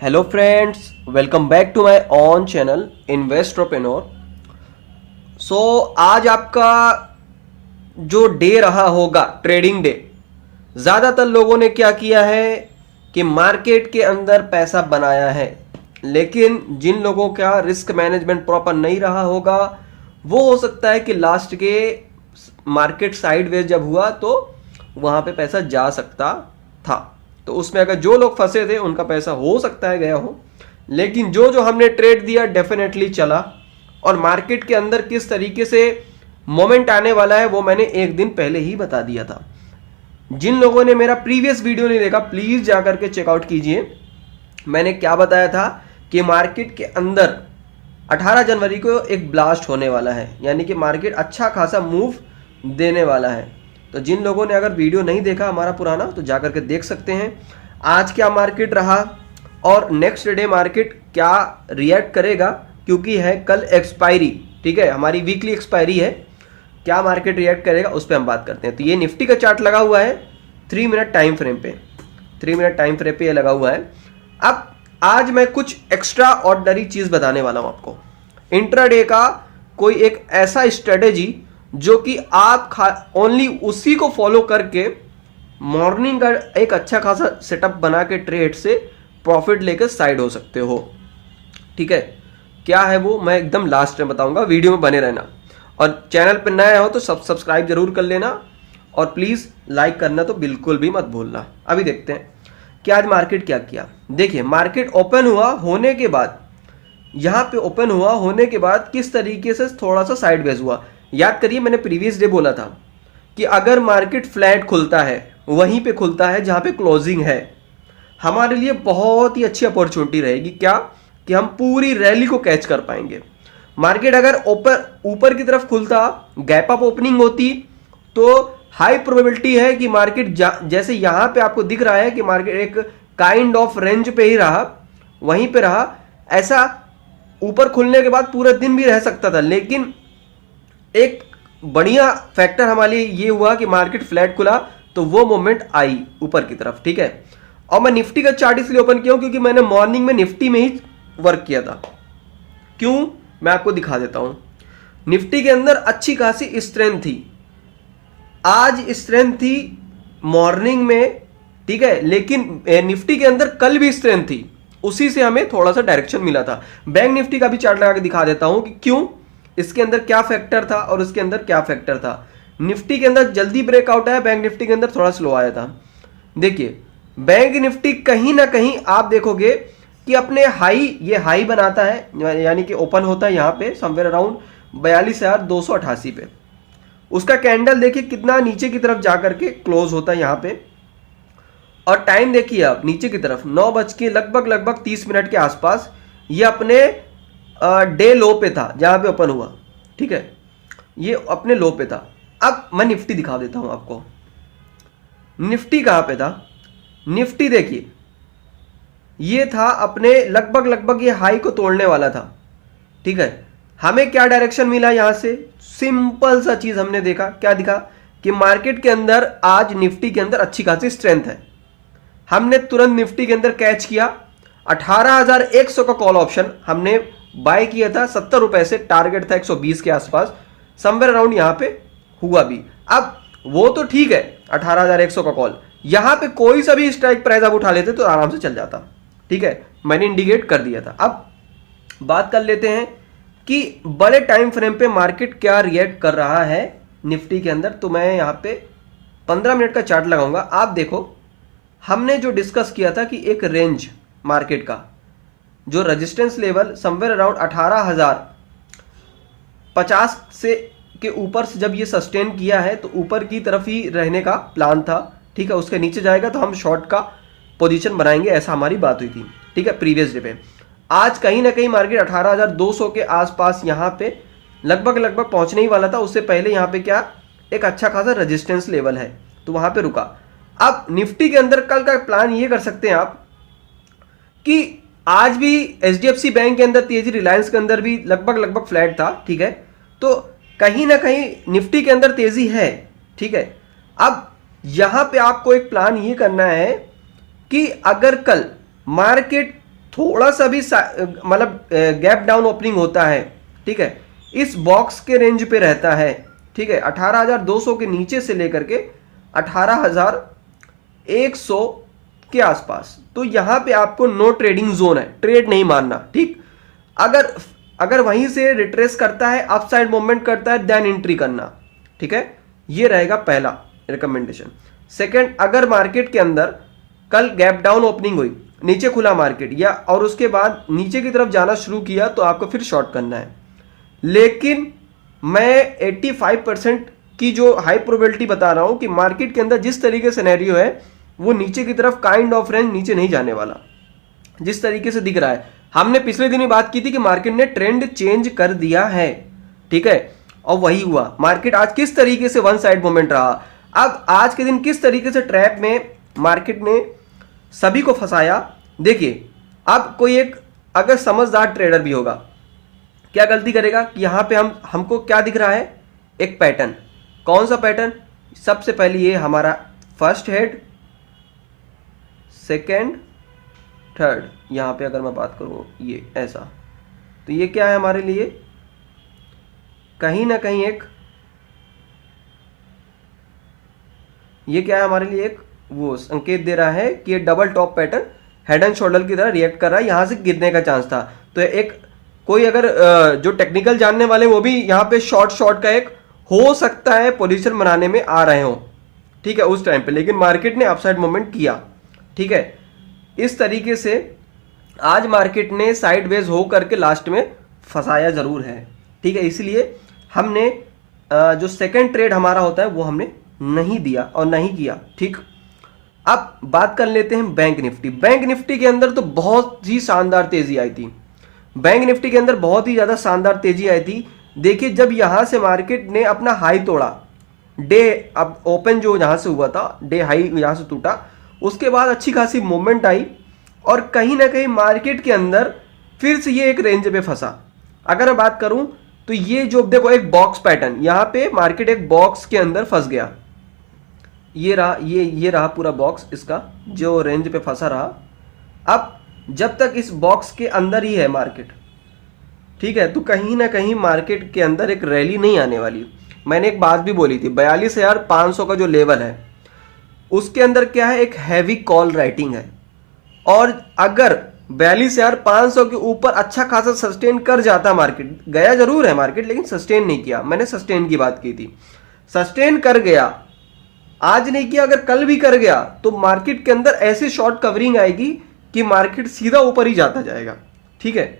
Hello friends, welcome back to my own channel Investorpreneur. आज आपका जो डे रहा होगा ट्रेडिंग डे, ज़्यादातर लोगों ने क्या किया है कि मार्केट के अंदर पैसा बनाया है, लेकिन जिन लोगों का रिस्क मैनेजमेंट प्रॉपर नहीं रहा होगा वो हो सकता है कि लास्ट के मार्केट साइडवेज जब हुआ तो वहाँ पे पैसा जा सकता था। तो उसमें अगर जो लोग फंसे थे उनका पैसा हो सकता है गया हो, लेकिन जो जो हमने ट्रेड दिया डेफिनेटली चला। और मार्केट के अंदर किस तरीके से मोमेंट आने वाला है वो मैंने एक दिन पहले ही बता दिया था। जिन लोगों ने मेरा प्रीवियस वीडियो नहीं देखा प्लीज जाकर के चेकआउट कीजिए। मैंने क्या बताया था कि मार्केट के अंदर 18 जनवरी को एक ब्लास्ट होने वाला है, यानी कि मार्केट अच्छा खासा मूव देने वाला है। तो जिन लोगों ने अगर वीडियो नहीं देखा हमारा पुराना तो जाकर के देख सकते हैं आज क्या मार्केट रहा और नेक्स्ट डे मार्केट क्या रिएक्ट करेगा, क्योंकि है कल एक्सपायरी। ठीक है, हमारी वीकली एक्सपायरी है। क्या मार्केट रिएक्ट करेगा उस पर हम बात करते हैं। तो ये निफ्टी का चार्ट लगा हुआ है 3 मिनट टाइम फ्रेम पे, 3 मिनट टाइम फ्रेम पे ये लगा हुआ है। अब आज मैं कुछ एक्स्ट्रा ऑर्डिनरी चीज बताने वाला हूं आपको। इंट्राडे का कोई एक ऐसा स्ट्रेटेजी जो कि आप ओनली उसी को फॉलो करके मॉर्निंग का एक अच्छा खासा सेटअप बना के ट्रेड से प्रॉफिट लेकर साइड हो सकते हो। ठीक है, क्या है वो मैं एकदम लास्ट में बताऊंगा, वीडियो में बने रहना। और चैनल पर नया हो तो सब्सक्राइब जरूर कर लेना और प्लीज लाइक करना तो बिल्कुल भी मत भूलना। अभी देखते हैं कि आज मार्केट क्या किया। देखिए, मार्केट ओपन हुआ होने के बाद, यहां पे ओपन हुआ होने के बाद किस तरीके से थोड़ा सा साइडवेज हुआ। याद करिए, मैंने प्रीवियस डे बोला था कि अगर मार्केट फ्लैट खुलता है वहीं पे खुलता है जहां पे क्लोजिंग है, हमारे लिए बहुत ही अच्छी अपॉर्चुनिटी रहेगी। क्या कि हम पूरी रैली को कैच कर पाएंगे। मार्केट अगर ऊपर की तरफ खुलता, गैप अप ओपनिंग होती, तो हाई प्रोबेबिलिटी है कि मार्केट जैसे यहां पे आपको दिख रहा है कि मार्केट एक काइंड ऑफ रेंज पे ही रहा, वहीं पे रहा। ऐसा ऊपर खुलने के बाद पूरा दिन भी रह सकता था, लेकिन एक बढ़िया फैक्टर हमारे लिए ये हुआ कि मार्केट फ्लैट खुला तो वो मोमेंट आई ऊपर की तरफ। ठीक है, और मैं निफ्टी का चार्ट इसलिए ओपन किया क्योंकि मैंने मॉर्निंग में निफ्टी में ही वर्क किया था। क्यों, मैं आपको दिखा देता हूं। निफ्टी के अंदर अच्छी खासी स्ट्रेंथ थी, आज स्ट्रेंथ थी मॉर्निंग में। ठीक है, लेकिन निफ्टी के अंदर कल भी स्ट्रेंथ थी, उसी से हमें थोड़ा सा डायरेक्शन मिला था। बैंक निफ्टी का भी चार्ट लगा के दिखा देता हूं कि क्यों, इसके अंदर क्या फैक्टर था और इसके अंदर क्या फैक्टर था। निफ्टी के अंदर जल्दी ब्रेकआउट आया, बैंक निफ्टी के अंदर थोड़ा स्लो आया था। देखिए, बैंक निफ्टी कहीं ना कहीं आप देखोगे कि अपने ये हाई बनाता है, यानी कि ओपन होता है यहां पे समवेयर अराउंड 42,288 पे। उसका कैंडल देखिए कितना नीचे की तरफ जाकर के क्लोज होता है यहां पे। और टाइम देखिए आप नीचे की तरफ 9 बज के लगभग 30 मिनट के आसपास ये अपने डे लो पे था जहां पे ओपन हुआ। ठीक है, ये अपने लो पे था। अब मैं निफ्टी दिखा देता हूं आपको। निफ्टी कहां पे था, निफ्टी देखिए ये था अपने लगभग ये हाई को तोड़ने वाला था। ठीक है, हमें क्या डायरेक्शन मिला यहां से, सिंपल सा चीज हमने देखा, क्या दिखा कि मार्केट के अंदर आज निफ्टी के अंदर अच्छी खासी स्ट्रेंथ है। हमने तुरंत निफ्टी के अंदर कैच किया 18,100 का कॉल ऑप्शन हमने बाय किया था 70 रुपए से, टारगेट था 120 के आसपास, समवेयर अराउंड यहां पे हुआ भी। अब वो तो ठीक है, 18,100 का कॉल, यहां पे कोई सा भी स्ट्राइक प्राइस आप उठा लेते तो आराम से चल जाता। ठीक है, मैंने इंडिकेट कर दिया था। अब बात कर लेते हैं कि बड़े टाइम फ्रेम पे मार्केट क्या रिएक्ट कर रहा है निफ्टी के अंदर। तो मैं यहां पे 15 मिनट का चार्ट लगाऊंगा। आप देखो, हमने जो डिस्कस किया था कि एक रेंज मार्केट का जो रेजिस्टेंस लेवल समवेयर अराउंड 18,050 से के ऊपर से जब ये सस्टेन किया है तो ऊपर की तरफ ही रहने का प्लान था। ठीक है, उसके नीचे जाएगा तो हम शॉर्ट का पोजीशन बनाएंगे, ऐसा हमारी बात हुई थी। ठीक है, प्रीवियस डे पे। आज कहीं ना कहीं मार्केट 18,200 के आसपास यहां पे लगभग पहुंचने ही वाला था। उससे पहले यहां पे क्या एक अच्छा खासा रेजिस्टेंस लेवल है तो वहां पे रुका। अब निफ्टी के अंदर कल का प्लान ये कर सकते हैं आप कि आज भी एचडीएफसी बैंक के अंदर तेजी, रिलायंस के अंदर भी लगभग फ्लैट था। ठीक है, तो कहीं ना कहीं निफ्टी के अंदर तेजी है। ठीक है, अब यहां पे आपको एक प्लान ये करना है कि अगर कल मार्केट थोड़ा सा भी मतलब गैप डाउन ओपनिंग होता है, ठीक है, इस बॉक्स के रेंज पे रहता है, ठीक है, 18,200 के नीचे से लेकर के 18,100 के आसपास, तो यहां पे आपको नो ट्रेडिंग जोन है, ट्रेड नहीं मानना, ठीक। अगर अगर वहीं से रिट्रेस करता है, अपसाइड मूवमेंट करता है, देन एंट्री करना, ठीक है, ये रहेगा पहला रिकमेंडेशन। सेकंड, अगर मार्केट के अंदर कल गैप डाउन ओपनिंग हुई, नीचे खुला मार्केट या और उसके बाद नीचे की तरफ जाना शुरू किया, तो आपको फिर शॉर्ट करना है। लेकिन मैं 85% की जो हाई प्रोबेबिलिटी बता रहा हूं कि मार्केट के अंदर जिस तरीके से सिनेरियो है वो नीचे की तरफ काइंड ऑफ रेंज नीचे नहीं जाने वाला, जिस तरीके से दिख रहा है। हमने पिछले दिन ही बात की थी कि मार्केट ने ट्रेंड चेंज कर दिया है, ठीक है, और वही हुआ। मार्केट आज किस तरीके से वन साइड मूवमेंट रहा, अब आज के दिन किस तरीके से ट्रैप में मार्केट ने सभी को फंसाया। देखिए, अब कोई एक अगर समझदार ट्रेडर भी होगा, क्या गलती करेगा कि यहां पे हमको क्या दिख रहा है, एक पैटर्न। कौन सा पैटर्न? सबसे पहले ये हमारा फर्स्ट हेड, सेकेंड, थर्ड, यहां पे अगर मैं बात करूं ये ऐसा, तो ये क्या है हमारे लिए, कहीं ना कहीं एक, ये क्या है हमारे लिए, एक वो संकेत दे रहा है कि ये double top pattern head and shoulder की तरह रिएक्ट कर रहा है, यहां से गिरने का चांस था। तो एक कोई अगर जो टेक्निकल जानने वाले वो भी यहाँ पे शॉर्ट का एक हो सकता है पोजीशन बनाने में आ रहे हो, ठीक है, उस टाइम पे, लेकिन मार्केट ने अपसाइड मूवमेंट किया, ठीक है। इस तरीके से आज मार्केट ने साइडवेज हो करके लास्ट में फंसाया जरूर है, ठीक है। इसलिए हमने जो सेकंड ट्रेड हमारा होता है वो हमने नहीं दिया और नहीं किया, ठीक। अब बात कर लेते हैं बैंक निफ्टी। बैंक निफ्टी के अंदर तो बहुत ही शानदार तेजी आई थी, बैंक निफ्टी के अंदर बहुत ही ज्यादा शानदार तेजी आई थी। देखिए, जब यहां से मार्केट ने अपना हाई तोड़ा, डे अब ओपन जो यहां से हुआ था, डे हाई यहां से टूटा, उसके बाद अच्छी खासी मूवमेंट आई और कहीं ना कहीं मार्केट के अंदर फिर से ये एक रेंज पे फंसा। अगर मैं बात करूं तो ये जो देखो एक बॉक्स पैटर्न, यहां पे मार्केट एक बॉक्स के अंदर फंस गया, ये रहा, ये रहा पूरा बॉक्स, इसका जो रेंज पे फंसा रहा। अब जब तक इस बॉक्स के अंदर ही है मार्केट, ठीक है, तो कहीं ना कहीं मार्केट के अंदर एक रैली नहीं आने वाली। मैंने एक बात भी बोली थी, 42,500 का जो लेवल है उसके अंदर क्या है, एक हैवी कॉल राइटिंग है, और अगर 42,500 के ऊपर अच्छा खासा सस्टेन कर जाता मार्केट, गया जरूर है मार्केट लेकिन सस्टेन नहीं किया, मैंने सस्टेन की बात की थी, सस्टेन कर गया, आज नहीं किया, अगर कल भी कर गया तो मार्केट के अंदर ऐसी शॉर्ट कवरिंग आएगी कि मार्केट सीधा ऊपर ही जाता जाएगा, ठीक है,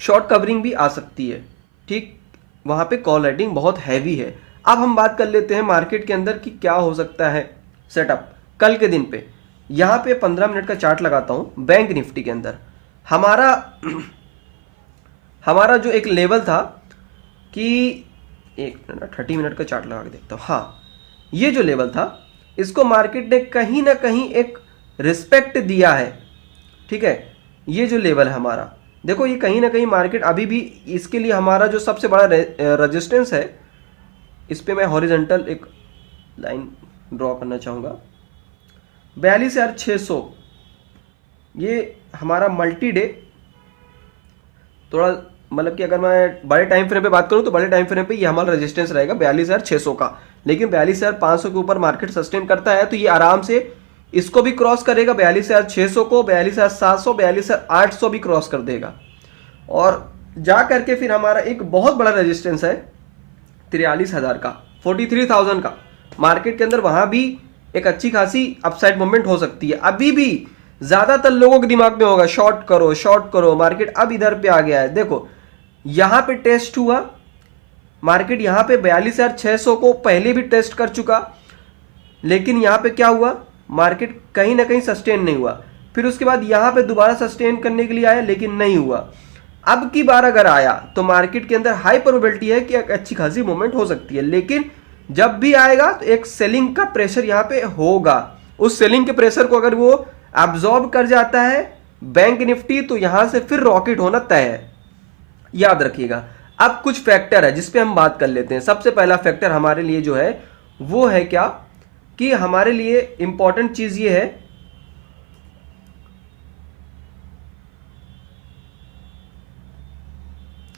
शॉर्ट कवरिंग भी आ सकती है, ठीक, वहां पे कॉल राइटिंग बहुत हैवी है। अब हम बात कर लेते हैं मार्केट के अंदर कि क्या हो सकता है सेटअप कल के दिन पे। यहां पे 15 मिनट का चार्ट लगाता हूं बैंक निफ्टी के अंदर। हमारा जो एक लेवल था कि एक 30 मिनट का चार्ट लगा के देखता हूं, हाँ, ये जो लेवल था इसको मार्केट ने कहीं ना कहीं एक रिस्पेक्ट दिया है, ठीक है। ये जो लेवल है हमारा, देखो ये कहीं ना कहीं मार्केट अभी भी, इसके लिए हमारा जो सबसे बड़ा रेजिस्टेंस है, इस पे मैं हॉरिजॉन्टल एक लाइन ड्रॉ करना चाहूँगा, 42,600, ये हमारा मल्टी डे, थोड़ा मतलब कि अगर मैं बड़े टाइम फ्रेम पे बात करूं तो बड़े टाइम फ्रेम पे ये हमारा रेजिस्टेंस रहेगा 42,600 का, लेकिन 42,500 के ऊपर मार्केट सस्टेन करता है तो ये आराम से इसको भी क्रॉस करेगा, 42,600 को, 42,700, 42,800 भी क्रॉस कर देगा, और जा करके फिर हमारा एक बहुत बड़ा रेजिस्टेंस है 43,000 का, 43,000 का, मार्केट के अंदर वहां भी एक अच्छी खासी अपसाइड मूवमेंट हो सकती है। अभी भी ज्यादातर लोगों के दिमाग में होगा शॉर्ट करो शॉर्ट करो, मार्केट अब इधर पे आ गया है। देखो यहां पे टेस्ट हुआ मार्केट, यहां पे 42,600 को पहले भी टेस्ट कर चुका, लेकिन यहां पे क्या हुआ, मार्केट कहीं ना कहीं सस्टेन नहीं हुआ, फिर उसके बाद यहां पे दोबारा सस्टेन करने के लिए आया लेकिन नहीं हुआ। अब की बार अगर आया तो मार्केट के अंदर हाई प्रोबेबिलिटी है कि एक अच्छी खासी मूवमेंट हो सकती है, लेकिन जब भी आएगा तो एक सेलिंग का प्रेशर यहां पे होगा। उस सेलिंग के प्रेशर को अगर वो एब्जॉर्ब कर जाता है बैंक निफ्टी, तो यहां से फिर रॉकेट होना तय है, याद रखिएगा। अब कुछ फैक्टर है जिस पे हम बात कर लेते हैं। सबसे पहला फैक्टर हमारे लिए जो है वो है क्या, कि हमारे लिए इंपॉर्टेंट चीज ये है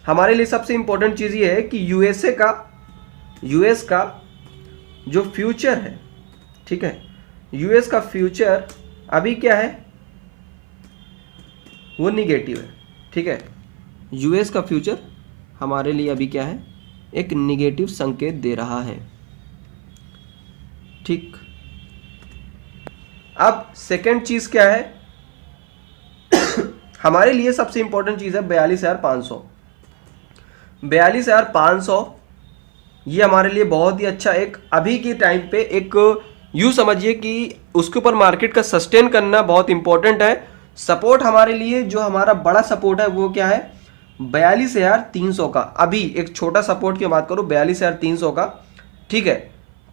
हमारे लिए सबसे इंपॉर्टेंट चीज़ ये है कि यूएस का जो फ्यूचर है, ठीक है, यूएस का फ्यूचर अभी क्या है, वो निगेटिव है, ठीक है। यूएस का फ्यूचर हमारे लिए अभी क्या है, एक निगेटिव संकेत दे रहा है, ठीक। अब सेकंड चीज क्या है, हमारे लिए सबसे इंपॉर्टेंट चीज है 42,500। 42,500 ये हमारे लिए बहुत ही अच्छा एक अभी के टाइम पे एक यूँ समझिए कि उसके ऊपर मार्केट का सस्टेन करना बहुत इंपॉर्टेंट है। सपोर्ट हमारे लिए जो हमारा बड़ा सपोर्ट है वो क्या है, 42,300 का। अभी एक छोटा सपोर्ट की बात करूँ 42,300 का, ठीक है।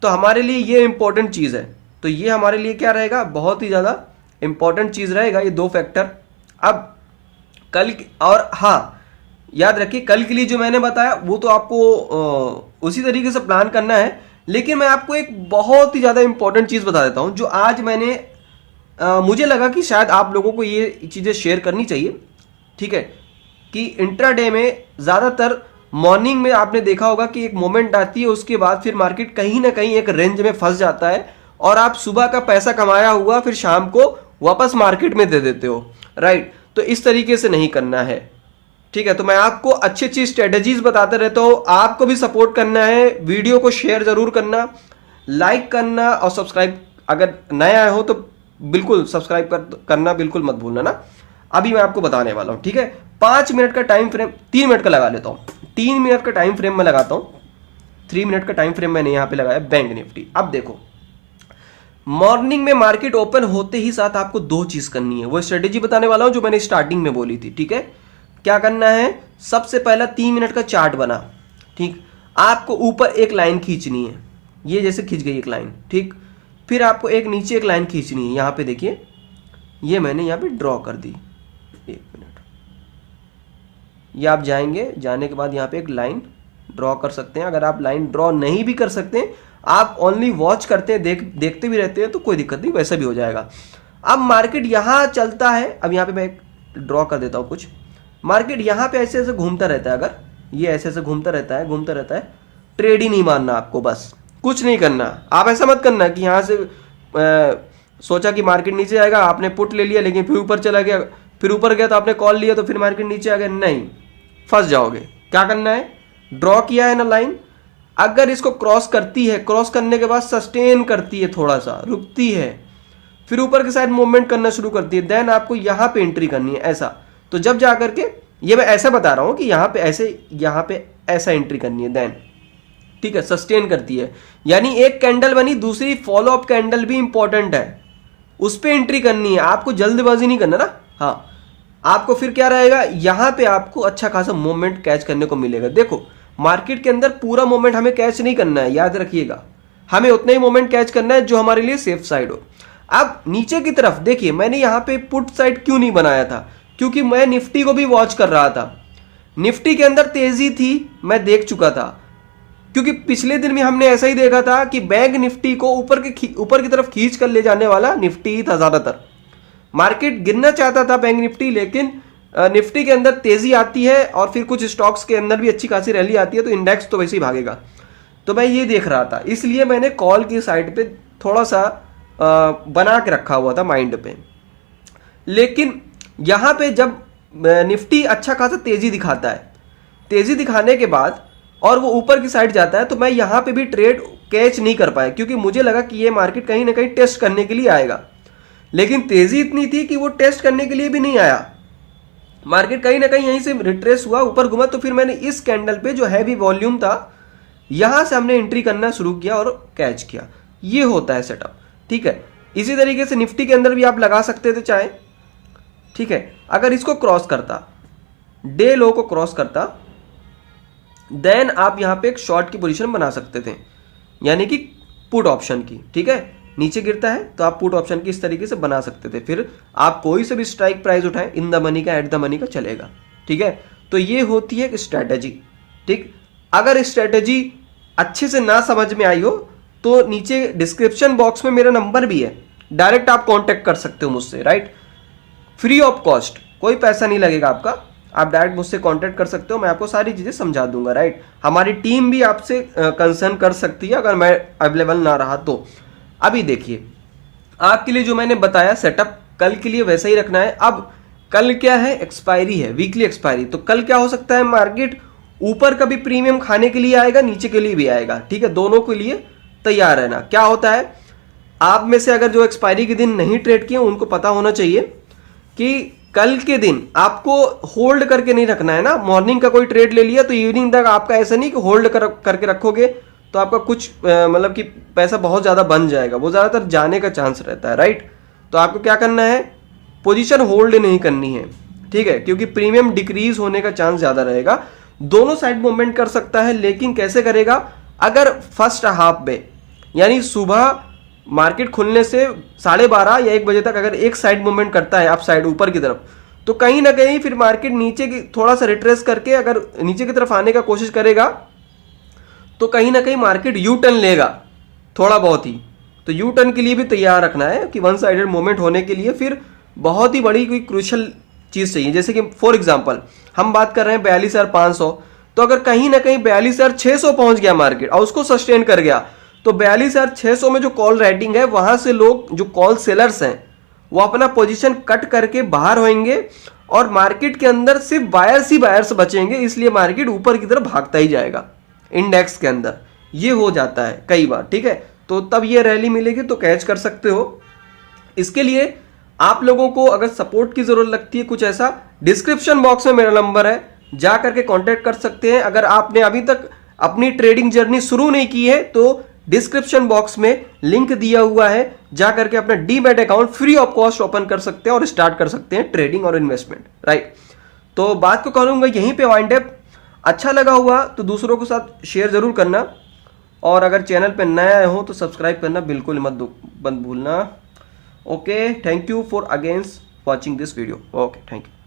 तो हमारे लिए ये इंपॉर्टेंट चीज़ है, तो ये हमारे लिए क्या रहेगा, बहुत ही ज़्यादा इंपॉर्टेंट चीज़ रहेगा ये दो फैक्टर। अब कल और हाँ याद रखिए कल के लिए जो मैंने बताया वो तो आपको उसी तरीके से प्लान करना है, लेकिन मैं आपको एक बहुत ही ज़्यादा इंपॉर्टेंट चीज़ बता देता हूँ जो आज मैंने मुझे लगा कि शायद आप लोगों को ये चीज़ें शेयर करनी चाहिए, ठीक है। कि इंट्राडे में ज़्यादातर मॉर्निंग में आपने देखा होगा कि एक मोमेंट आती है, उसके बाद फिर मार्केट कहीं ना कहीं एक रेंज में फंस जाता है और आप सुबह का पैसा कमाया हुआ फिर शाम को वापस मार्केट में दे देते हो, राइट। तो इस तरीके से नहीं करना है, ठीक है। तो मैं आपको अच्छी अच्छी स्ट्रेटेजीज बताते रहता हूँ, आपको भी सपोर्ट करना है, वीडियो को शेयर जरूर करना, लाइक करना और सब्सक्राइब अगर नए आए हो तो बिल्कुल सब्सक्राइब करना बिल्कुल मत भूलना ना। अभी मैं आपको बताने वाला हूँ, ठीक है। 5 मिनट का टाइम फ्रेम, 3 मिनट का लगा लेता हूँ, 3 मिनट का टाइम फ्रेम में लगाता हूँ, 3 मिनट का टाइम फ्रेम मैंने यहाँ पे लगाया बैंक निफ्टी। अब देखो मॉर्निंग में मार्केट ओपन होते ही साथ आपको दो चीज करनी है, वो स्ट्रेटेजी बताने वाला हूं जो मैंने स्टार्टिंग में बोली थी, ठीक है। क्या करना है, सबसे पहला 3 मिनट का चार्ट बना, ठीक। आपको ऊपर एक लाइन खींचनी है, ये जैसे खींच गई एक लाइन, ठीक। फिर आपको एक नीचे एक लाइन खींचनी है, यहां पे देखिए ये मैंने यहां पे ड्रॉ कर दी, 1 मिनट। ये आप जाएंगे, जाने के बाद यहां पे एक लाइन ड्रॉ कर सकते हैं। अगर आप लाइन ड्रॉ नहीं भी कर सकते, आप ओनली वॉच करते हैं, देखते भी रहते हैं तो कोई दिक्कत नहीं, वैसा भी हो जाएगा। अब मार्केट यहां चलता है, अब यहां पे मैं ड्रॉ कर देता हूं कुछ, मार्केट यहां पे ऐसे ऐसे घूमता रहता है, अगर ये ऐसे ऐसे घूमता रहता है, ट्रेड ही नहीं मानना आपको, बस कुछ नहीं करना। आप ऐसा मत करना कि यहां से सोचा कि मार्केट नीचे आएगा, आपने पुट ले लिया लेकिन फिर ऊपर चला गया, फिर ऊपर गया तो आपने कॉल लिया तो फिर मार्केट नीचे आ गया, नहीं, फंस जाओगे। क्या करना है, ड्रॉ किया है ना लाइन, अगर इसको क्रॉस करती है, क्रॉस करने के बाद सस्टेन करती है, थोड़ा सा रुकती है, फिर ऊपर के साइड मूवमेंट करना शुरू करती है, देन आपको यहां पे एंट्री करनी है ऐसा। तो जब जा करके, ये मैं ऐसा बता रहा हूं कि यहां पे ऐसा एंट्री करनी है, देन ठीक है, सस्टेन करती है, यानी एक कैंडल बनी, दूसरी फॉलो अप कैंडल भी इंपॉर्टेंट है, उस पर एंट्री करनी है, आपको जल्दबाजी नहीं करना ना। हाँ, आपको फिर क्या रहेगा, यहां पे आपको अच्छा खासा मूवमेंट कैच करने को मिलेगा। देखो मार्केट के अंदर पूरा मोमेंट हमें कैच नहीं करना है, याद रखिएगा, हमें उतना ही मोमेंट कैच करना है जो हमारे लिए सेफ साइड हो। अब नीचे की तरफ देखिए, मैंने यहां पे पुट साइड क्यों नहीं बनाया था, क्योंकि मैं निफ्टी को भी वॉच कर रहा था, निफ्टी के अंदर तेजी थी, मैं देख चुका था, क्योंकि पिछले दिन में हमने ऐसा ही देखा था कि बैंक निफ्टी को ऊपर की तरफ खींच कर ले जाने वाला निफ्टी ही था। ज्यादातर मार्केट गिरना चाहता था बैंक निफ्टी, लेकिन निफ्टी के अंदर तेजी आती है और फिर कुछ स्टॉक्स के अंदर भी अच्छी खासी रैली आती है, तो इंडेक्स तो वैसे ही भागेगा। तो मैं ये देख रहा था, इसलिए मैंने कॉल की साइड पे थोड़ा सा बना के रखा हुआ था माइंड पे। लेकिन यहाँ पे जब निफ्टी अच्छा खासा तेजी दिखाता है, तेजी दिखाने के बाद और वो ऊपर की साइड जाता है, तो मैं यहाँ पे भी ट्रेड कैच नहीं कर पाया, क्योंकि मुझे लगा कि ये मार्केट कहीं ना कहीं टेस्ट करने के लिए आएगा, लेकिन तेजी इतनी थी कि वो टेस्ट करने के लिए भी नहीं आया। मार्केट कहीं ना कहीं यहीं से रिट्रेस हुआ, ऊपर घुमा, तो फिर मैंने इस कैंडल पे जो हैवी वॉल्यूम था यहां से हमने एंट्री करना शुरू किया और कैच किया। ये होता है सेटअप, ठीक है। इसी तरीके से निफ्टी के अंदर भी आप लगा सकते थे चाहे, ठीक है। अगर इसको क्रॉस करता, डे लो को क्रॉस करता, देन आप यहां पे एक शॉर्ट की पोजीशन बना सकते थे, यानी कि पुट ऑप्शन की, ठीक है। नीचे गिरता है तो आप पुट ऑप्शन की इस तरीके से बना सकते थे, फिर आप कोई से भी स्ट्राइक प्राइस उठाएं, इन द मनी का, एट द मनी का चलेगा, ठीक है। तो ये होती है एक स्ट्रैटेजी, ठीक। अगर स्ट्रैटेजी अच्छे से ना समझ में आई हो तो नीचे डिस्क्रिप्शन बॉक्स में मेरा नंबर भी है, डायरेक्ट आप कांटेक्ट कर सकते हो मुझसे, राइट, फ्री ऑफ कॉस्ट, कोई पैसा नहीं लगेगा आपका। आप डायरेक्ट मुझसे कांटेक्ट कर सकते हो, मैं आपको सारी चीज़ें समझा दूंगा, राइट। हमारी टीम भी आपसे कंसर्न कर सकती है अगर मैं अवेलेबल ना रहा तो। अभी देखिए, आपके लिए जो मैंने बताया सेटअप कल के लिए वैसा ही रखना है। अब कल क्या है, एक्सपायरी है, वीकली एक्सपायरी। तो कल क्या हो सकता है, मार्केट ऊपर का भी प्रीमियम खाने के लिए आएगा, नीचे के लिए भी आएगा, ठीक है। दोनों के लिए तैयार रहना। क्या होता है, आप में से अगर जो एक्सपायरी के दिन नहीं ट्रेड किए उनको पता होना चाहिए कि कल के दिन आपको होल्ड करके नहीं रखना है ना। मॉर्निंग का कोई ट्रेड ले लिया तो इवनिंग तक आपका ऐसा नहीं कि होल्ड करके रखोगे तो आपका कुछ मतलब कि पैसा बहुत ज़्यादा बन जाएगा, वो ज़्यादातर जाने का चांस रहता है, राइट। तो आपको क्या करना है, पोजीशन होल्ड नहीं करनी है, ठीक है, क्योंकि प्रीमियम डिक्रीज होने का चांस ज़्यादा रहेगा। दोनों साइड मूवमेंट कर सकता है, लेकिन कैसे करेगा, अगर फर्स्ट हाफ में यानी सुबह मार्केट खुलने से 12:30 या 1 बजे तक अगर एक साइड मूवमेंट करता है अप साइड ऊपर की तरफ, तो कहीं ना कहीं फिर मार्केट नीचे की थोड़ा सा रिट्रेस करके अगर नीचे की तरफ आने का कोशिश करेगा तो कहीं ना कहीं मार्केट यू टर्न लेगा थोड़ा बहुत ही। तो यू टर्न के लिए भी तैयार रखना है कि वन साइडेड मूवमेंट होने के लिए फिर बहुत ही बड़ी कोई क्रूशल चीज़ चाहिए। जैसे कि फॉर एग्जांपल हम बात कर रहे हैं 42,500, तो अगर कहीं ना कहीं 42,600 पहुंच गया मार्केट और उसको सस्टेन कर गया तो 42,600 में जो कॉल राइटिंग है वहां से लोग जो कॉल सेलर्स हैं वो अपना पोजीशन कट करके बाहर होंगे और मार्केट के अंदर सिर्फ बायर्स ही बायर्स बचेंगे, इसलिए मार्केट ऊपर की तरफ भागता ही जाएगा। इंडेक्स के अंदर ये हो जाता है कई बार, ठीक है। तो तब ये रैली मिलेगी तो कैच कर सकते हो। इसके लिए आप लोगों को अगर सपोर्ट की जरूरत लगती है कुछ ऐसा, डिस्क्रिप्शन बॉक्स में मेरा नंबर है, जा करके कांटेक्ट कर सकते हैं। अगर आपने अभी तक अपनी ट्रेडिंग जर्नी शुरू नहीं की है तो डिस्क्रिप्शन बॉक्स में लिंक दिया हुआ है, जा करके अपना demat account free of cost open कर सकते हैं और स्टार्ट कर सकते हैं ट्रेडिंग और इन्वेस्टमेंट, राइट। तो बात को करूंगा यहीं पे वाइंड अप। अच्छा लगा हुआ तो दूसरों के साथ शेयर जरूर करना, और अगर चैनल पे नया हो तो सब्सक्राइब करना बिल्कुल मत भूलना। Okay, thank you for against watching this video. Okay, thank you.